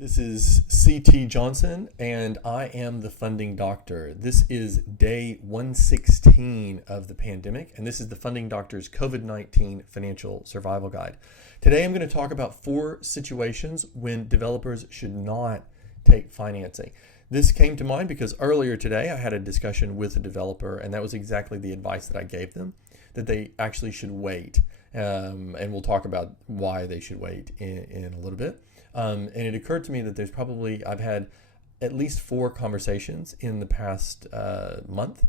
This is CT Johnson, and I am the funding doctor. This is day 116 of the pandemic, and this is the Funding Doctor's COVID-19 Financial Survival Guide. Today, I'm going to talk about 4 situations when developers should not take financing. This came to mind because earlier today, I had a discussion with a developer, and that was exactly the advice that I gave them, that they actually should wait. And we'll talk about why they should wait in a little bit. And it occurred to me that I've had at least 4 conversations in the past month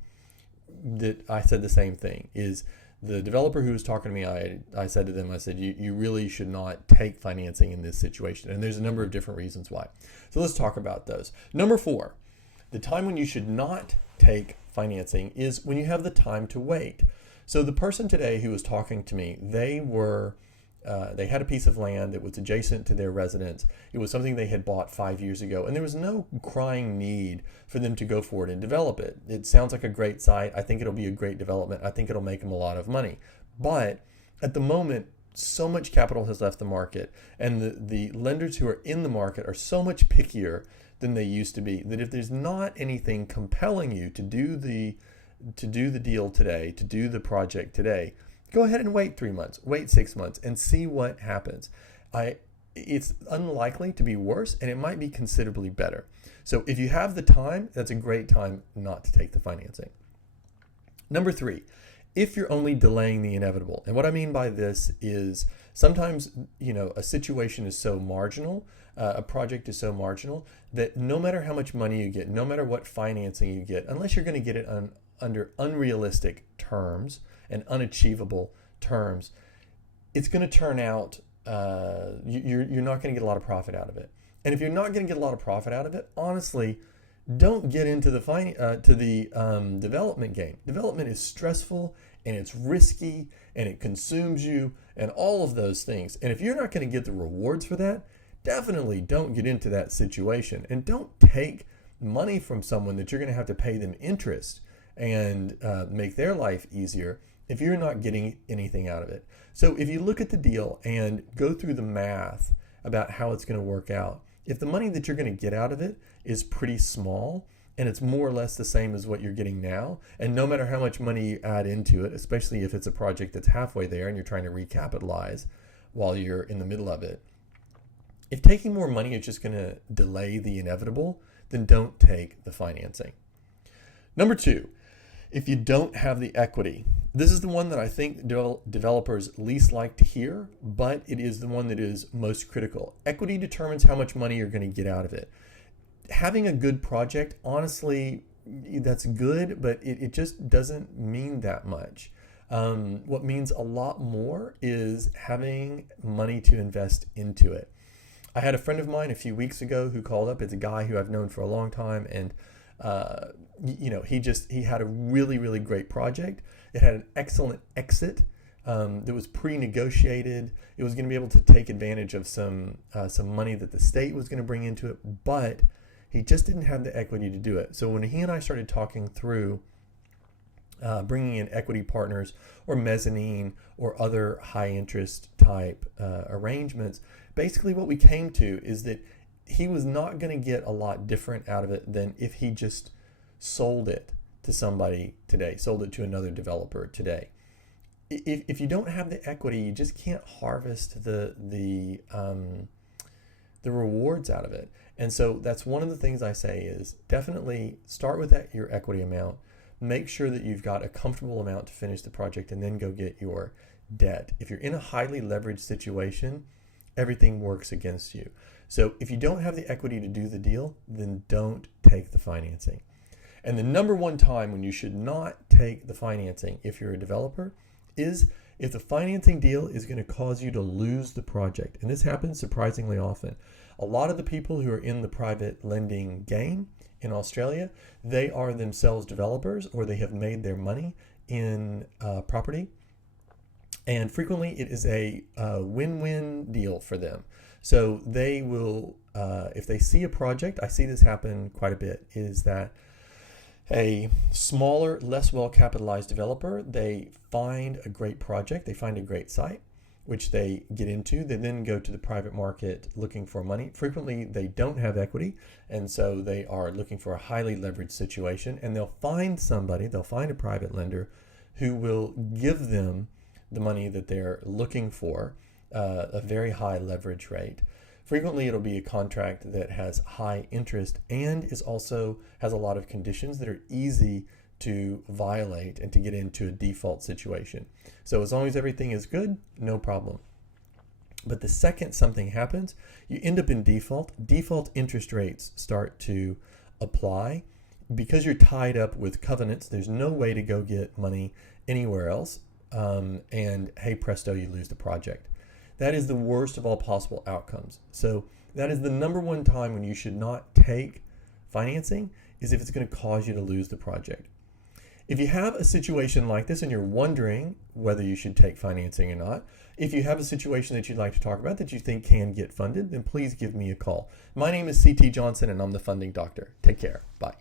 that I said the same thing. Is the developer who was talking to me, I said to them, I said, you really should not take financing in this situation. And there's a number of different reasons why. So let's talk about those. Number 4, the time when you should not take financing is when you have the time to wait. So the person today who was talking to me, they had a piece of land that was adjacent to their residence. It was something they had bought 5 years ago, and there was no crying need for them to go forward and develop it. It sounds like a great site. I think it'll be a great development. I think it'll make them a lot of money. But at the moment, so much capital has left the market, and the lenders who are in the market are so much pickier than they used to be, that if there's not anything compelling you to do the deal today, to do the project today, go ahead and wait 3 months, wait 6 months, and see what happens. It's unlikely to be worse, and it might be considerably better. So if you have the time, that's a great time not to take the financing. Number 3, if you're only delaying the inevitable. And what I mean by this is sometimes, a situation is so marginal, a project is so marginal that no matter how much money you get, no matter what financing you get, unless you're going to get it under unrealistic terms and unachievable terms, it's going to turn out you're not going to get a lot of profit out of it. And if you're not going to get a lot of profit out of it, honestly, don't get into the development game. Development is stressful and it's risky and it consumes you and all of those things. And if you're not going to get the rewards for that, definitely don't get into that situation, and don't take money from someone that you're going to have to pay them interest and make their life easier if you're not getting anything out of it. So if you look at the deal and go through the math about how it's going to work out, if the money that you're going to get out of it is pretty small and it's more or less the same as what you're getting now, and no matter how much money you add into it, especially if it's a project that's halfway there and you're trying to recapitalize while you're in the middle of it, if taking more money is just going to delay the inevitable, then don't take the financing. Number 2, if you don't have the equity. This is the one that I think developers least like to hear, but it is the one that is most critical. Equity determines how much money you're going to get out of it. Having a good project, honestly, that's good, but it just doesn't mean that much. What means a lot more is having money to invest into it. I had a friend of mine a few weeks ago who called up. It's a guy who I've known for a long time, and he had a really, really great project. It had an excellent exit that was pre-negotiated. It was going to be able to take advantage of some money that the state was going to bring into it, but he just didn't have the equity to do it. So when he and I started talking through bringing in equity partners or mezzanine or other high interest type arrangements, basically what we came to is that he was not going to get a lot different out of it than if he just sold it to somebody today, sold it to another developer today. If you don't have the equity, you just can't harvest the rewards out of it. And so that's one of the things I say is definitely start with your equity amount. Make sure that you've got a comfortable amount to finish the project, and then go get your debt. If you're in a highly leveraged situation, everything works against you. So if you don't have the equity to do the deal, then don't take the financing. And the number one time when you should not take the financing if you're a developer is if the financing deal is going to cause you to lose the project. And this happens surprisingly often. A lot of the people who are in the private lending game in Australia, they are themselves developers, or they have made their money in property. And frequently it is a win-win deal for them. So they will, if they see a project, I see this happen quite a bit, is that a smaller, less well-capitalized developer, they find a great project, they find a great site. which they get into. They then go to the private market looking for money. Frequently, they don't have equity, and so they are looking for a highly leveraged situation, and they'll find a private lender who will give them the money that they're looking for, a very high leverage rate. Frequently, it'll be a contract that has high interest and has a lot of conditions that are easy to violate and to get into a default situation. So as long as everything is good, no problem. But the second something happens, you end up in default. Default interest rates start to apply. Because you're tied up with covenants, there's no way to go get money anywhere else. And hey presto, you lose the project. That is the worst of all possible outcomes. So that is the number one time when you should not take financing, is if it's going to cause you to lose the project. If you have a situation like this and you're wondering whether you should take financing or not, if you have a situation that you'd like to talk about that you think can get funded, then please give me a call. My name is CT Johnson and I'm the Funding Doctor. Take care. Bye.